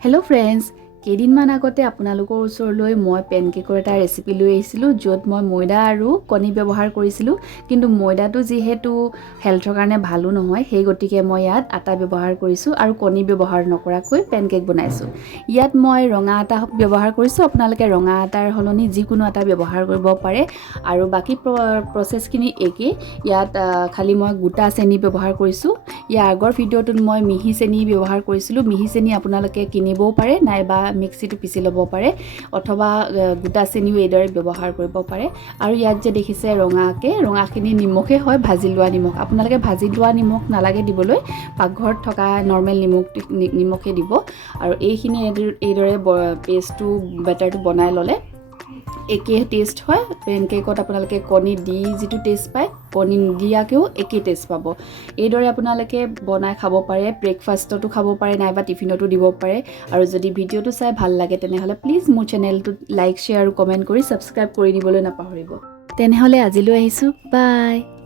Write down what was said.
Hello friends, কেইদিনমান আগতে আপোনালোকৰ ওচৰলৈ মই পেনকেকৰ এটা ৰেচিপি লৈ আহিছিলোঁ য'ত মই ময়দা আৰু কণী ব্যৱহাৰ কৰিছিলোঁ কিন্তু ময়দাটো যিহেতু হেলথৰ কাৰণে ভালো নহয় সেই গতিকে মই ইয়াত আটা ব্যৱহাৰ কৰিছোঁ আৰু কণী ব্যৱহাৰ নকৰাকৈ পেনকেক বনাইছোঁ ইয়াত মই ৰঙা আটা ব্যৱহাৰ কৰিছোঁ আপোনালোকে ৰঙা আটাৰ হলনি যিকোনো আটা ব্যৱহাৰ কৰিব পাৰে আৰু বাকি প্ৰসেছখিনি একেই ইয়াত খালি মই গোটা চেনি ব্যৱহাৰ কৰিছোঁ ইয়াৰ আগৰ ভিডিঅ'টোত মই মিহি চেনি ব্যৱহাৰ কৰিছিলোঁ মিহি চেনি আপোনালোকে কিনিবও পাৰে নাইবা মিক্সিটো পিছি ল'ব পাৰে অথবা গোটা চেনিও এইদৰে ব্যৱহাৰ কৰিব পাৰে আৰু ইয়াত যে দেখিছে ৰঙাখিনি নিমখে হয় ভাজি লোৱা নিমখ আপোনালোকে ভাজি লোৱা নিমখ নালাগে দিবলৈ পাকঘৰত থকা নৰ্মেল নিমখে দিব আৰু এইখিনি এইদৰে পেষ্টটো বেটাৰটো বনাই ল'লে একে টেষ্ট হয় পেনকেকত আপোনালোকে কণী দি যেটো টেষ্ট পায় কণী নিদিয়াকেও একে টেষ্ট পাব এইদৰে আপোনালোকে বনাই খাব পাৰে ব্ৰেকফাষ্টতো খাব পাৰে নাইবা টিফিনতো দিব পাৰে আৰু যদি ভিডিঅ'টো চাই ভাল লাগে তেনেহলে প্লিজ মোৰ চেনেলটো লাইক শ্বেয়াৰ আৰু কমেন্ট কৰি সাবস্ক্ৰাইব কৰি দিবলৈ নাপাহৰিব তেনেহলে আজিলৈ আহিছো বাই